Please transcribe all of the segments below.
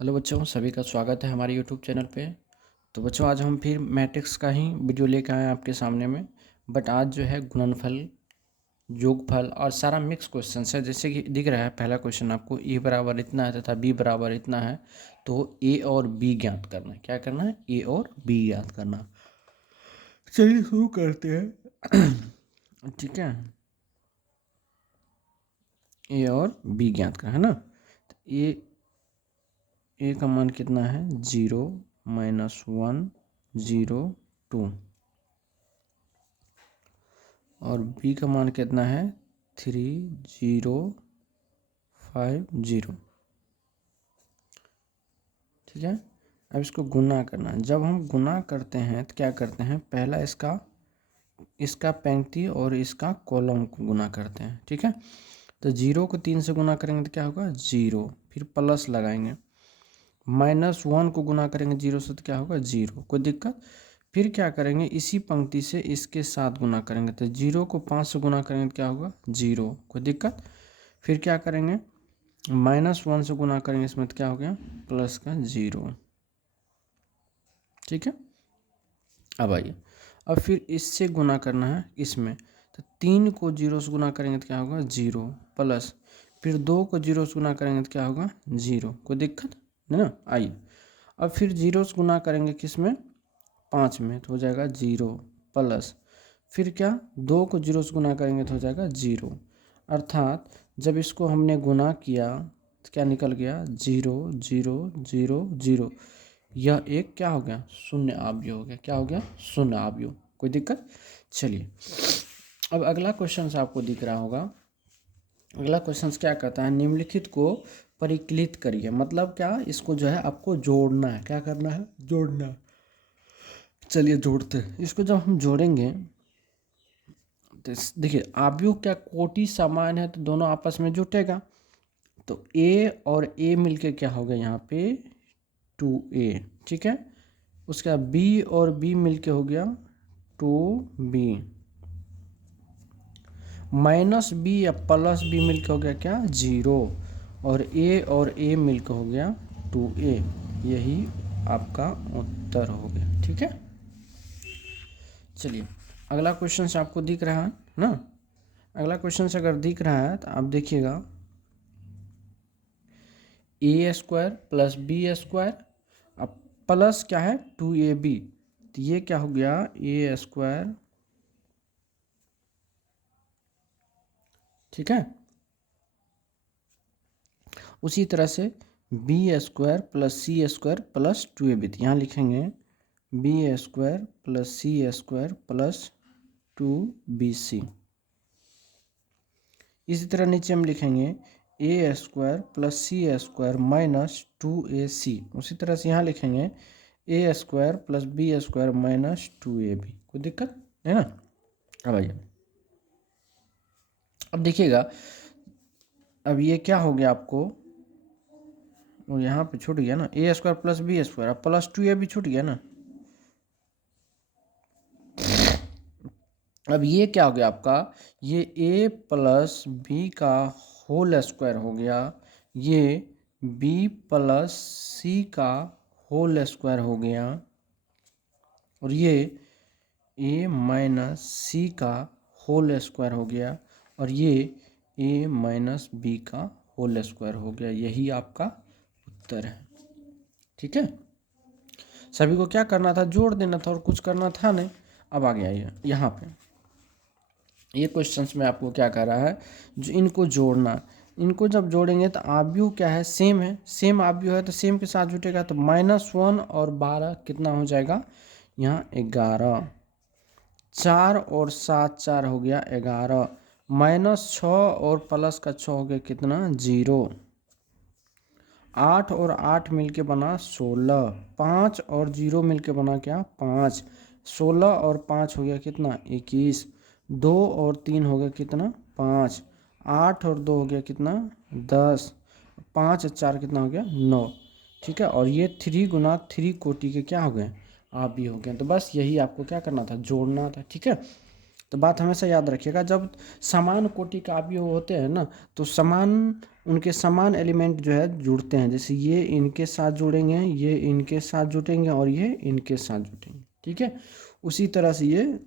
Hello बच्चों, सभी का स्वागत है हमारे यूट्यूब चैनल पे। तो बच्चों, आज हम फिर मैट्रिक्स का ही वीडियो लेकर आए हैं आपके सामने में। बट आज जो है गुणनफल, योगफल और सारा मिक्स क्वेश्चन है। जैसे कि दिख रहा है पहला क्वेश्चन आपको, ए बराबर इतना है तथा बी बराबर इतना है, तो ए और बी ज्ञात करना है। क्या करना है? ए और बी ज्ञात करना। चलिए शुरू करते हैं। ठीक है, ए और बी ज्ञात करना है ना। तो ए का मान कितना है? 0, -1, 0, 2। और बी का मान कितना है? 3, 0, 5, 0। ठीक है, अब इसको गुना करना है। जब हम गुना करते हैं तो क्या करते हैं? पहला इसका पंक्ति और इसका कॉलम को गुना करते हैं। ठीक है, तो 0 को 3 से गुना करेंगे तो क्या होगा? 0। फिर प्लस लगाएंगे। -1 को गुना करेंगे 0 से तो क्या होगा? 0। कोई दिक्कत? फिर क्या करेंगे? इसी पंक्ति से इसके साथ गुना करेंगे तो 0 को 5 से गुना करेंगे तो क्या होगा? 0। कोई दिक्कत? फिर क्या करेंगे? -1 से गुना करेंगे इसमें तो क्या हो गया? प्लस का 0। ठीक है, अब आइए, अब फिर इससे गुना करना है इसमें। तो 3 को 0 से गुना करेंगे तो क्या होगा? 0 प्लस। फिर 2 को 0 से गुना करेंगे तो क्या होगा? 0। कोई दिक्कत है ना? आइए, अब फिर 0 से गुना करेंगे किस में? 5 में, तो हो जाएगा 0 प्लस। फिर क्या? 2 को 0 से गुना करेंगे तो हो जाएगा 0। अर्थात जब इसको हमने गुना किया तो क्या निकल गया? 0, 0, 0, 0। यह एक क्या हो गया? शून्य अवयव हो गया। क्या हो गया? शून्य अवयव। कोई दिक्कत? चलिए, अब अगला क्वेश्चन आपको दिख रहा होगा। अगला क्वेश्चन क्या कहता है? निम्नलिखित को परिकलित करिए। मतलब क्या? इसको जो है आपको जोड़ना है। क्या करना है? जोड़ना। चलिए जोड़ते हैं इसको। जब हम जोड़ेंगे तो देखिए, अवयव क्या कोटि समान है तो दोनों आपस में जुटेगा। तो ए और ए मिलके क्या हो गया यहाँ पे? 2a। ठीक है, उसका बी और बी मिलके हो गया 2b। -b या प्लस बी मिलके हो गया क्या? 0। और ए मिलके हो गया 2a। यही आपका उत्तर हो गया। ठीक है, चलिए अगला क्वेश्चन से आपको दिख रहा है ना। अगला क्वेश्चन से अगर दिख रहा है तो आप देखिएगा, a² प्लस b²। अब प्लस क्या है? 2ab। तो ये क्या हो गया? a²। ठीक है, उसी तरह से b² plus c² plus 2ab। यहाँ लिखेंगे b² plus c² plus 2bc। इसी तरह नीचे हम लिखेंगे a² plus c² minus 2ac। उसी तरह से यहाँ लिखेंगे a² plus b² minus 2ab। कोई दिक्कत है ना? अब आइए, अब देखिएगा, अब ये क्या हो गया आपको? वो यहाँ पे छूट गया ना, a² प्लस b²। अब प्लस 2ab छूट गया ना। अब ये क्या हो गया आपका? ये a प्लस बी का होल स्क्वायर हो गया। ये b प्लस सी का होल स्क्वायर हो गया। और ये a माइनस सी का होल स्क्वायर हो गया। और ये a माइनस बी का होल स्क्वायर हो गया। यही आपका उत्तर है। ठीक है, सभी को क्या करना था? जोड़ देना था, और कुछ करना था नहीं। अब आ गया ये यहाँ पे, ये क्वेश्चंस में आपको क्या कह रहा है? जो इनको जोड़ना। इनको जब जोड़ेंगे तो अवयव क्या है? सेम है। सेम अवयव है तो सेम के साथ जुटेगा। तो -1 और 12 कितना हो जाएगा? यहाँ 11। 4 और 7 4 हो गया 11। -6 और प्लस का 6 हो गया कितना? 0। 8 और 8 मिलके बना 16। 5 और 0 मिलके बना क्या? 5। 16 और 5 हो गया कितना? 21। 2 और 3 हो गया कितना? 5। 8 और 2 हो गया कितना? 10। 5 और 4 कितना हो गया? 9। ठीक है, और ये 3 गुना 3 कोटि के क्या हो गए? आप भी हो गए। तो बस यही आपको क्या करना था? जोड़ना था। ठीक है, तो बात हमेशा याद रखिएगा, जब समान कोटि का अवयव होते हैं ना, तो समान उनके समान एलिमेंट जो है जुड़ते हैं, जैसे ये इनके साथ जुड़ेंगे, ये इनके साथ जुटेंगे और ये इनके साथ जुटेंगे, ठीक है। उसी तरह से ये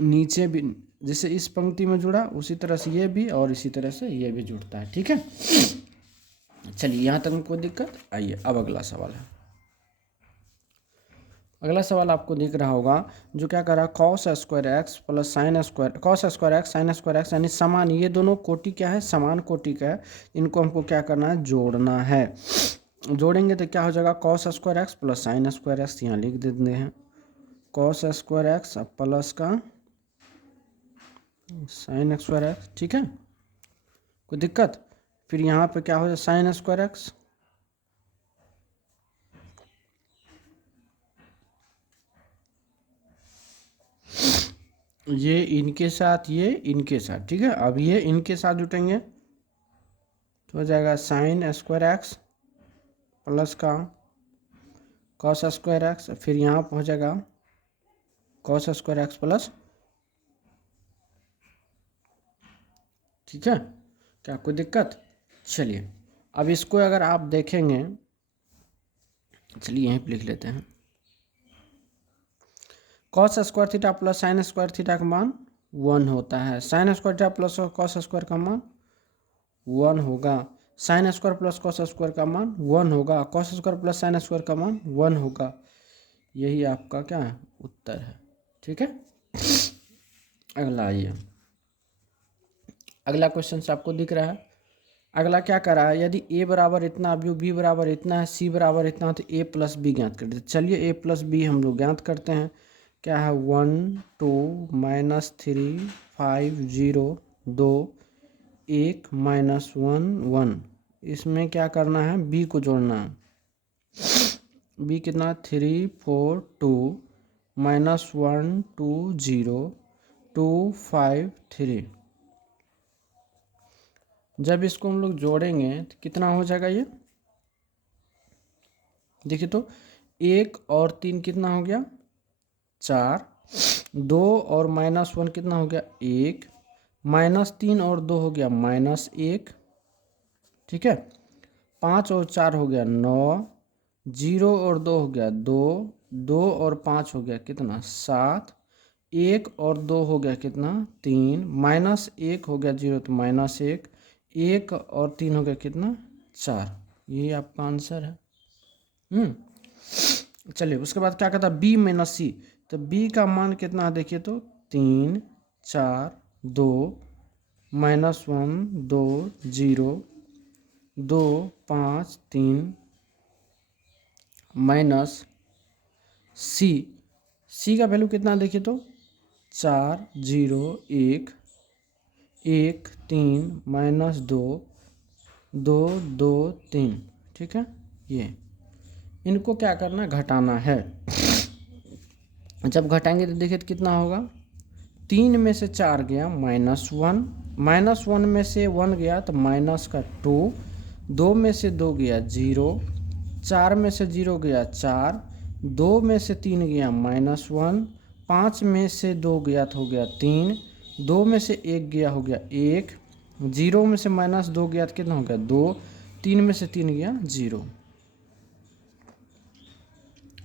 नीचे भी जैसे इस पंक्ति में जुड़ा, उसी तरह से ये भी और इसी तरह से ये भी जुड़ता है, ठीक है। चलिए यहाँ तक कोई दिक्कत। आइए अब अगला सवाल है। अगला सवाल आपको दिख रहा होगा जो क्या कर रहा है, cos square x plus sine square, cos square x sine square x यानी समान, ये दोनों कोटि क्या है, समान कोटि का है। इनको हमको क्या करना है, जोड़ना है। जोड़ेंगे तो क्या हो जाएगा, cos square x plus sine square x, यहाँ लिख देते हैं कॉस स्क्वायर एक्स प्लस का साइन स्क्वायर एक्स, ठीक है। कोई दिक्कत। फिर यहाँ पे क्या हो जाए, साइन स्क्वायर एक्स ये इनके साथ, ये इनके साथ, ठीक है। अब ये इनके साथ जुटेंगे तो हो जाएगा साइन स्क्वायर एक्स प्लस का कॉस स्क्वायर एक्स, फिर यहाँ पर हो जाएगा कॉस स्क्वायर एक्स प्लस, ठीक है। क्या कोई दिक्कत। चलिए अब इसको अगर आप देखेंगे, चलिए यहीं पर लिख लेते हैं, cos square theta plus sine square theta का मान 1 होता है। Sine square theta plus cos square का मान 1 होगा। Sine square plus cos square का मान 1 होगा। Cos square plus sine square का मान 1 होगा। यही आपका क्या है, उत्तर है, ठीक है। अगला आइए, अगला क्वेश्चन से आपको दिख रहा है। अगला क्या कर रहा है, यदि a बराबर इतना, b बराबर इतना है, c बराबर इतना है, तो a प्लस बी ज्ञात कर देते। चलिए a प्लस बी हम लोग ज्ञात करते हैं। क्या है, 1 2 -3 5 0 2 1 -1 1। इसमें क्या करना है, b को जोड़ना है। b कितना, 3 4 2 -1 2 0 2 5 3। जब इसको हम लोग जोड़ेंगे तो कितना हो जाएगा, ये देखिए तो 1 और 3 कितना हो गया, 4, 2 और -1 कितना हो गया, 1, -3 और 2 हो गया -1, ठीक है। 5 और 4 हो गया 9, 0 और 2 हो गया 2, 2 और 5 हो गया कितना, 7, 1 और 2 हो गया कितना, 3, -1 हो गया 0 तो -1, 1 और 3 हो गया कितना, 4। यही आपका आंसर है। चलिए उसके बाद क्या कहता है, b माइनस सी, तो b का मान कितना देखिए तो 3 4 2 -1 2 0 2 5 3 माइनस सी का वैल्यू कितना देखिए तो 4 0 1 1 3 -2 2 2 3, ठीक है। ये इनको क्या करना, घटाना है। जब घटाएंगे तो देखिए तो कितना होगा, 3 में से 4 गया -1, -1 में से 1 गया तो माइनस का 2, 2 में से 2 गया 0, 4 में से 0 गया 4, 2 में से 3 गया -1, 5 में से 2 गया तो हो गया 3, 2 में से 1 गया हो गया 1, 0 में से -2 गया तो कितना हो गया 2, 3 में से 3 गया 0,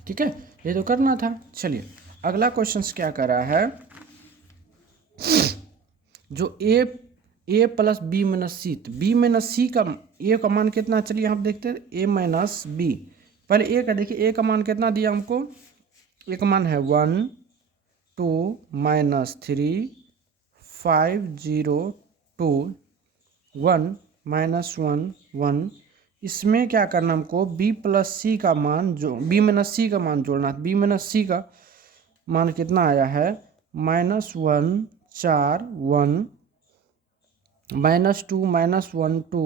ठीक है। ये तो करना था। चलिए अगला क्वेश्चन क्या कर रहा है, जो a प्लस बी माइनस सी, तो b माइनस सी का a का मान कितना, चलिए यहाँ देखते हैं a माइनस बी। पहले a का देखिए, a का मान कितना दिया हमको, a का मान है 1 2 -3 5 0 2 1 -1 1। इसमें क्या करना हमको, b प्लस सी का मान जो b माइनस सी का मान जोड़ना। b माइनस सी का मान कितना आया है, -1 4 1 -2 -1 2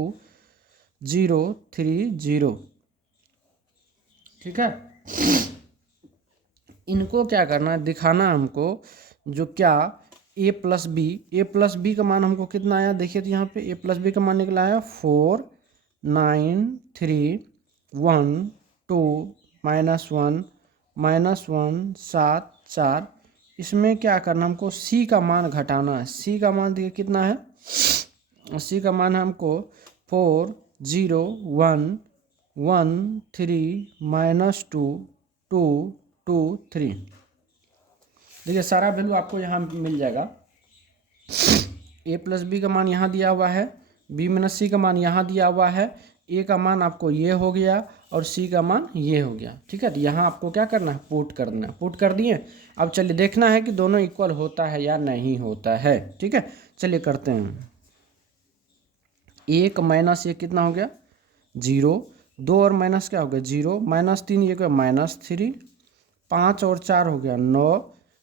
0 3 0, ठीक है। इनको क्या करना है, दिखाना हमको जो क्या a प्लस बी का मान हमको कितना आया, देखिए तो यहाँ पे a प्लस बी का मान निकला है 4 9 3 1 2 -1 -1 7 4। इसमें क्या करना हमको, c का मान घटाना है। c का मान देखिए कितना है, सी का मान है हमको 4 0 1 1 3 -2 2 2 3। देखिए सारा वैल्यू आपको यहाँ मिल जाएगा। ए प्लस बी का मान यहाँ दिया हुआ है, बी माइनस सी का मान यहाँ दिया हुआ है, ए का मान आपको ये हो गया और सी का मान ये हो गया। ठीक है, तो यहाँ आपको क्या करना है, पुट करना है। पुट कर दिए। अब चलिए देखना है कि दोनों इक्वल होता है या नहीं होता है। ठीक है, चलिए करते हैं। 1 माइनस 1 कितना हो गया 0, 2 और माइनस क्या हो गया 0, -3 ये क्या -3, 5 और 4 हो गया 9,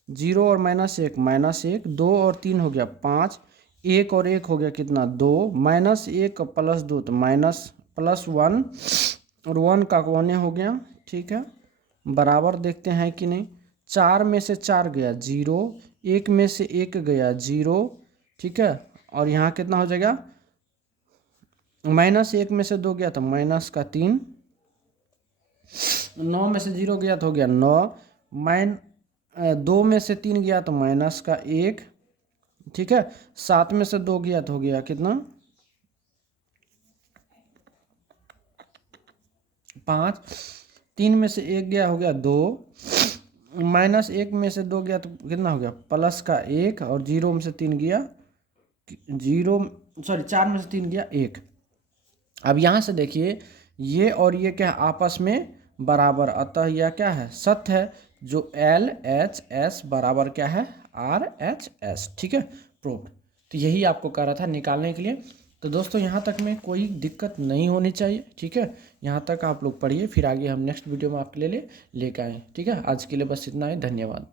0 और -1 -1, 2 और 3 हो गया 5, 1 और 1 हो गया कितना 2, -1 +2 तो +1 और 1 का 1 हो गया। ठीक है, बराबर देखते हैं कि नहीं। 4 में से 4 गया 0, 1 में से 1 गया 0। ठीक है, और यहाँ कितना हो जाएगा, -1 में से 2 गया तो -3, 9 में से 0 गया तो हो गया 9, 2 में से 3 गया तो -1। ठीक है, 7 में से 2 गया तो हो गया कितना 5, 3 में से 1 गया हो गया 2, -1 में से 2 गया तो कितना हो गया +1, और 0 में से 3 गया 4 में से 3 गया 1। अब यहाँ से देखिए ये और ये क्या है, आपस में बराबर, अतः यह क्या है, सत्य है, जो LHS बराबर क्या है RHS। ठीक है, प्रूव्ड। तो यही आपको कह रहा था निकालने के लिए। तो दोस्तों यहाँ तक में कोई दिक्कत नहीं होनी चाहिए। ठीक है, यहाँ तक आप लोग पढ़िए, फिर आगे हम नेक्स्ट वीडियो में आपके लिए लेकर आएँ। ठीक है, आज के लिए बस इतना ही, धन्यवाद।